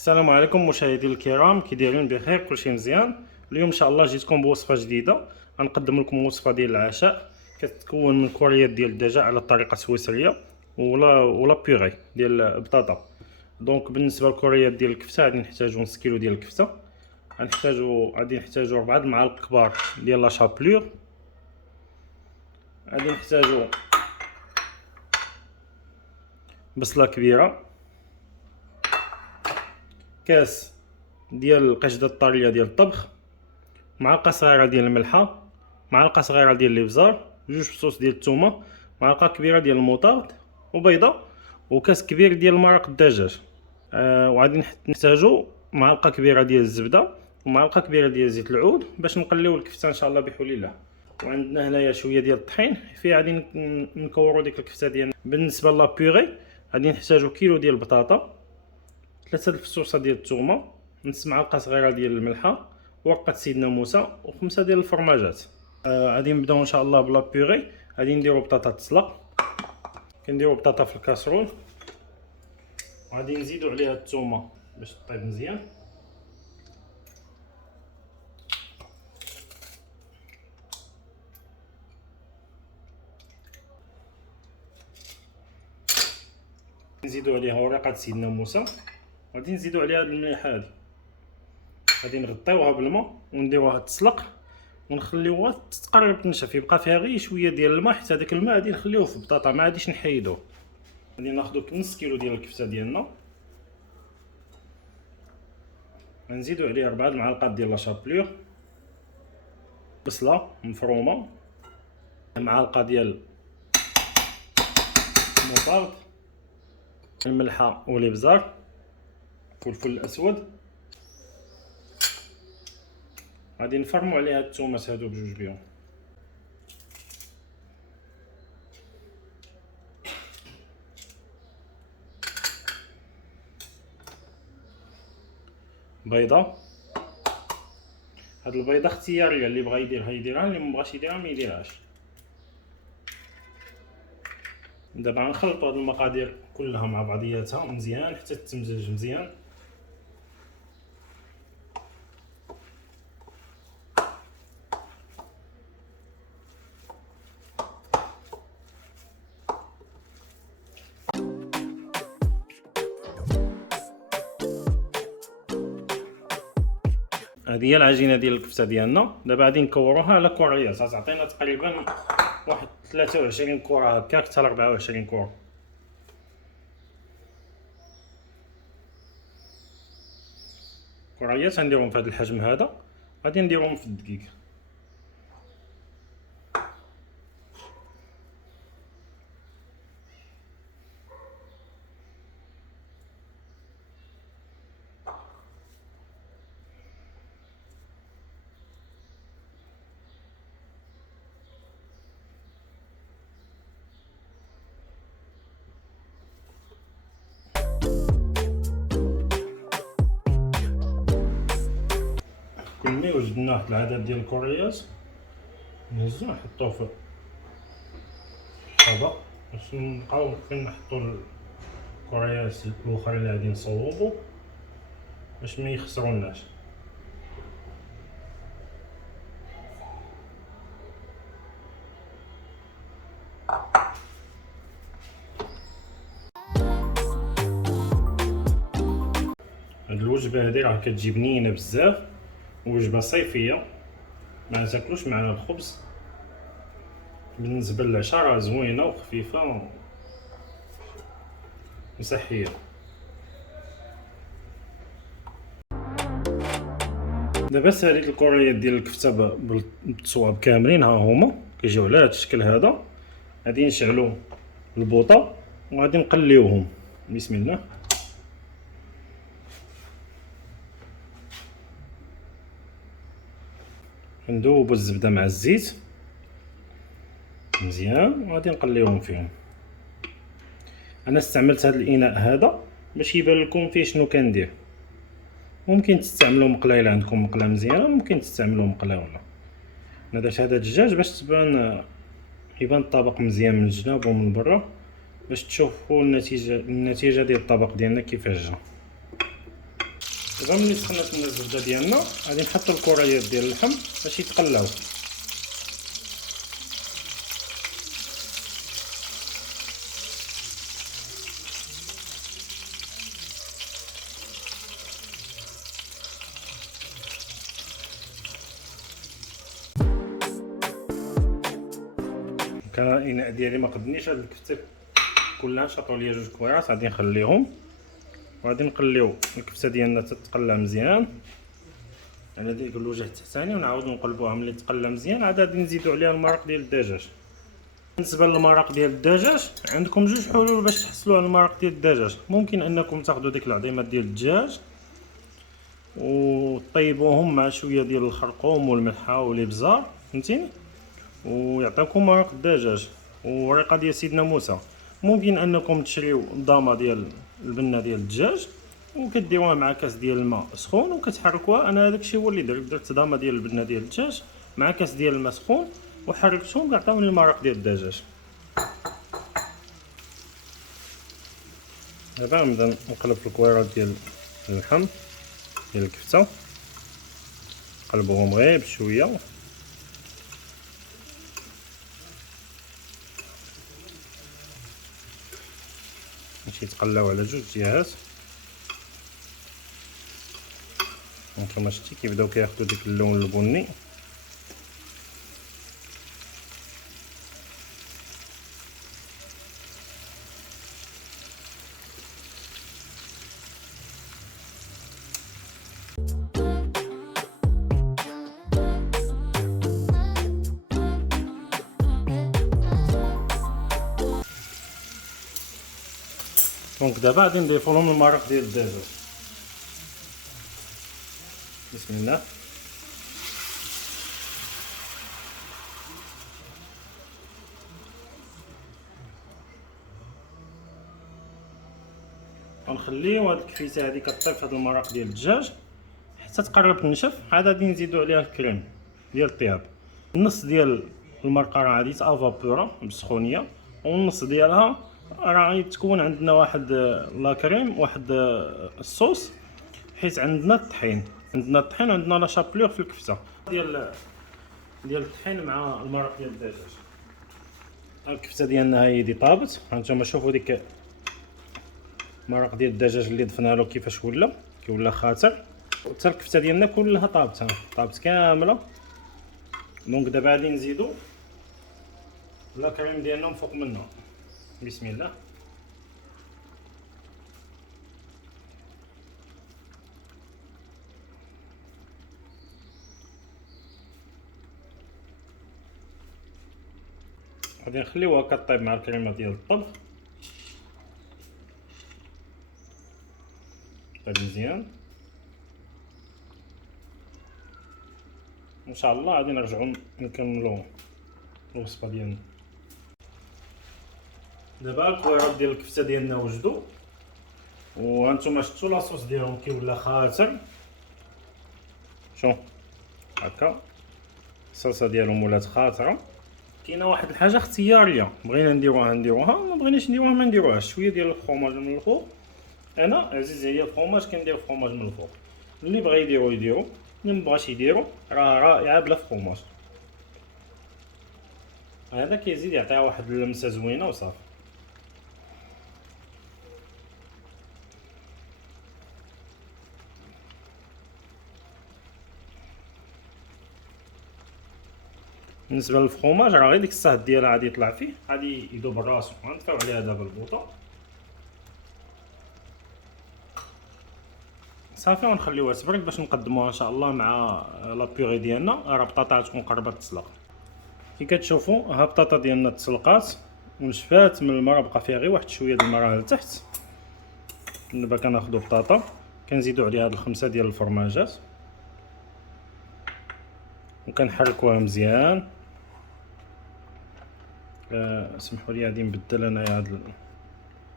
السلام عليكم مشاهدينا الكرام، كي دايرين؟ بخير؟ كلشي مزيان. اليوم ان شاء الله جيتكم بوصفه جديده. غنقدم لكم وصفه ديال العشاء كتتكون من كوريات ديال الدجاج على الطريقه السويسريه ولا بيغي ديال البطاطا. دونك بالنسبه للكوريات ديال الكفته غادي نحتاجو نص كيلو ديال الكفته. غادي نحتاجو 4 المعالق كبار ديال لا شابلور. غادي نحتاجو بصله كبيره، كاس ديال القشده الطريه ديال الطبخ، معلقه صغيره ديال الملحه، معلقه صغيره ديال الابزار، جوج فصوص ديال الثومه، معلقه كبيره ديال المطارد وبيضه، وكاس كبير ديال مرق الدجاج. وغادي نحتاجو معلقه كبيره ديال الزبده ومعلقه كبيره ديال زيت العود باش نقليو الكفته ان شاء الله بحول الله. وعندنا هنايا شويه ديال الطحين فيه غادي نكورو ديك الكفته ديالنا. بالنسبه لابيغي غادي نحتاجو كيلو ديال البطاطا، 3 الفصوصه ديال الثومه، نص معلقه صغيره ديال الملحه، ورقه سيدنا موسى، و5 ديال الفرماجات. غادي نبداو ان شاء الله بلا بيغي. غادي نديرو بطاطا تسلق، كنديرو بطاطا في الكاسرول، وغادي نزيدو عليها الثومه باش طيب مزيان. نزيدو عليها ورقه سيدنا موسى، غادي نزيدو عليها المليحه هادي. غادي نغطيوها بالماء ونديروها تسلق ونخليوها تقرب تنشف، يبقى فيها غير شويه ديال الماء حيت هذاك الماء غادي نخليوه في البطاطا، ما غاديش نحيدوه. غادي ناخذو نص كيلو ديال الكفته ديالنا، غنزيدو عليه 4 المعالق ديال لا شابلور، بصله مفرومه، معلقه ديال المطارد، الملحه والابزار، فلفل الاسود. غادي نفرمو عليها الثومات هادو بجوج بيهم. بيضه، هاد البيضه اختياريه، اللي بغا يديرها يديرها، اللي مبغاش يديرها ما يديرهاش. دابا غنخلطوا هاد المقادير كلها مع بعضياتها مزيان حتى تتمزج مزيان. هذه هي العجينه ديال الكفته ديالنا. دابا غادي نكوروها على كوريات، غتعطينا تقريبا واحد 23 كره هكاك حتى ل 24 كره. كريات غنديرهم في هذا الحجم هذا، غادي نديرهم في الدقيق. كلني وجدنا واحد العدد ديال الكريات، نهزو نحطوه في الطبق باش نبقاو فين نحطو الكريات الاخرى اللي غادي نصوبو باش ما يخسروناش. هاد الوجبه هادي راه كتجي بنينه بزاف، وجبه صيفيه ما تاكلوش مع الخبز. بالنسبه للعشاء راه زوينه وخفيفه وصحيه. دابا ساليت الكريات ديال الكفته بالتصواب كاملين، ها هما كيجيو على هذا الشكل هذا. غادي نشعلو البوطه وغادي نقليوهم. بسم الله. ندوبو الزبده مع الزيت مزيان وغادي نقليوهم فيهم. انا استعملت هذا الاناء هذا باش يبان لكم فيه شنو كندير. ممكن تستعملوا مقله الا عندكم مقله مزيانه، ممكن تستعملوا مقله ولا. انا درت هذا الدجاج باش يبان الطبق مزيان من الجناب ومن برا، باش تشوفوا النتيجه ديال الطبق ديالنا كيفاش جا. دابا ملي سخنات لنا الزبده ديالنا غادي نحطو الكريات ديال اللحم باش يتقلاو. كان الاناء ديالي ما قدنيش هاد الكفته كلها، شاطو ليا جوج كويرات غادي نخليهم وغادي نقليو الكفته ديالنا تتقلى مزيان على ديك الوجه التحتاني، ونعاودو نقلبوها ملي تقلى مزيان. عاد غادي نزيدو عليها المرق ديال الدجاج. بالنسبه للمرق ديال الدجاج عندكم جوج حلول باش تحصلوا على المرق ديال الدجاج. ممكن انكم تاخذوا ديك العظيمات ديال الدجاج وطيبوهم مع شويه ديال الخرقوم والملحه والابزار، فهمتيني، ويعطيكم مرق الدجاج وريقه ديال سيدنا موسى. ممكن انكم تشريو ضامه ديال البنه ديال الدجاج وكديروها مع كاس ديال الماء سخون وكتحركوها. انا هذاك الشيء هو اللي درت ضامه ديال البنه ديال الدجاج مع كاس ديال الماء سخون وحركتهم عطاوني المرق ديال الدجاج. دابا نبدا نقلب في الكويرات ديال اللحم ديال الكفته، نقلبوهم غير بشويه باش يتقلاو على جوج جهات. كما شفتي كيبداو كياخذوا ديك اللون البني. دونك دابا غادي نضيفو لهم المرق ديال الدجاج. بسم الله. غنخليو هاد الكفيته هادي كطيب في هاد المرق ديال الدجاج حتى تقرب تنشف. عاد غادي نزيدو عليها الكريم ديال الطياب. النص ديال المرقه راه غادي تافابورا بالسخونيه، والنص ديالها راه غادي تكون عندنا واحد لا كريم واحد الصوص، حيت عندنا الطحين وعندنا لا شابلور في الكفته ديال الطحين مع المرق ديال الدجاج. الكفته ديالنا هي دي طابت. هانتوما شوفوا ديك المرق ديال الدجاج اللي ضفنا له كيفاش ولا خاطر، حتى الكفته ديالنا كلها طابت كامله. دونك دابا غادي نزيدو لا كريم ديالنا من فوق منها. بسم الله. غادي نخليوها كطيب مع الكريمه ديال الطبخ طيب مزيان. ان شاء الله غادي نرجعو نكملو الوصفه ديالنا. دابا الكويرات ديال الكفته ديالنا وجدوا، وهانتوما شفتوا لاصوص ديالهم كي ولا خاطر. شوف هكا الصلصه ديالهم ولات خاطره. كاينه واحد الحاجه اختياريه، بغينا نديروها ما بغيناش نديروها ما نديروهاش. شويه ديال الفرomاج من الفوق. انا عزيز عليا الفرomاج كندير الفرomاج من الفوق. اللي بغى يديرو اللي ما بغاش يديرو راه رائعه بلا فرomاج. هذا كيزيد يعطيها واحد اللمسه زوينه وصافي. بالنسبه للفرomاج راه غير ديك الصهد ديالها غادي يطلع فيه، غادي يذوب راسو. غنطفيو عليها دابا البوطه صافي، ونخليوها تبرد باش نقدموها ان شاء الله مع لا بيغي ديالنا. راه بطاطا تكون قربت تسلق. كي كتشوفوا ها البطاطا ديالنا تسلقات ونشفات من الماء، بقى فيها غير واحد شويه د الماء لتحت. دابا كناخذوا بطاطا كنزيدوا عليها هاد الخمسه ديال الفرماجات وكنحركوها مزيان. سمحوا لي غادي نبدل انايا هاد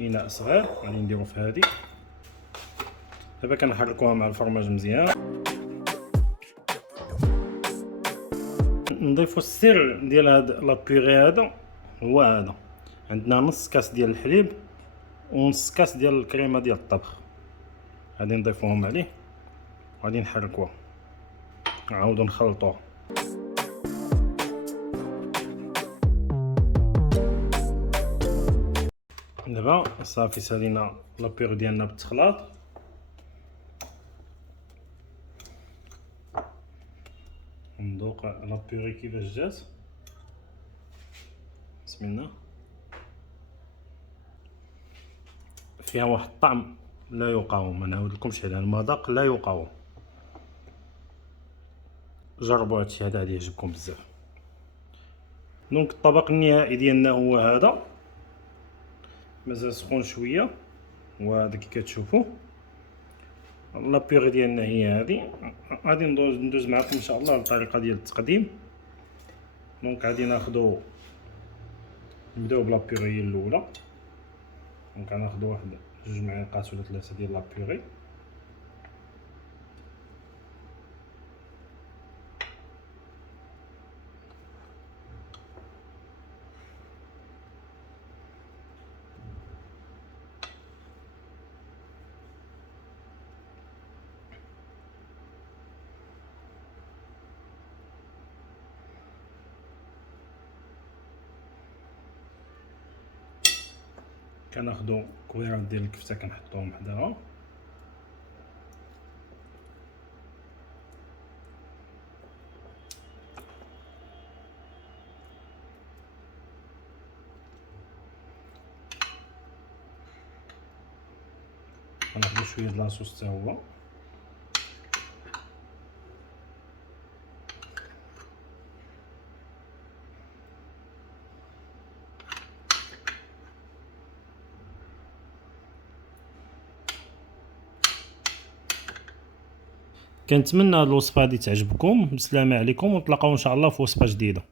الاناء صغير غادي نديرو في هادي. دابا كنحركوها مع الفرماج مزيان. نضيفوا السر ديال هاد لابيغي هذا هو هذا. عندنا نص كاس ديال الحليب ونص كاس ديال الكريمه ديال الطبخ، غادي نضيفوهم عليه غادي نحركوها نعاودو نخلطوها. دابا صافي سالينا لابيغ ديالنا بالتخلاط. ندوق لابيغي كيفاش جات. بسم الله. فيها واحد الطعم لا يقاوم، ما نعاودلكمش عليه، المذاق لا يقاوم. جربوا هادشي هذا غادي يعجبكم بزاف. دونك الطبق النهائي ديالنا هو هذا، مازال سخون شويه، وهذا كي كتشوفوا لابيغي ديالنا هي هذه. غادي ندوز معكم ان شاء الله الطريقه ديال التقديم. دونك غادي نبداو بلابيغي الاولى. دونك غناخدو واحد 2 معالق ولا 3 ديال لابيغي. كناخدو كويرات ديال الكفته كنحطوهم حداها. كناخدو شويه د لاصوص حتى هو. كنتمنى هاد الوصفه هادي تعجبكم. بسلامه عليكم، ونتلاقاو ان شاء الله في وصفه جديده.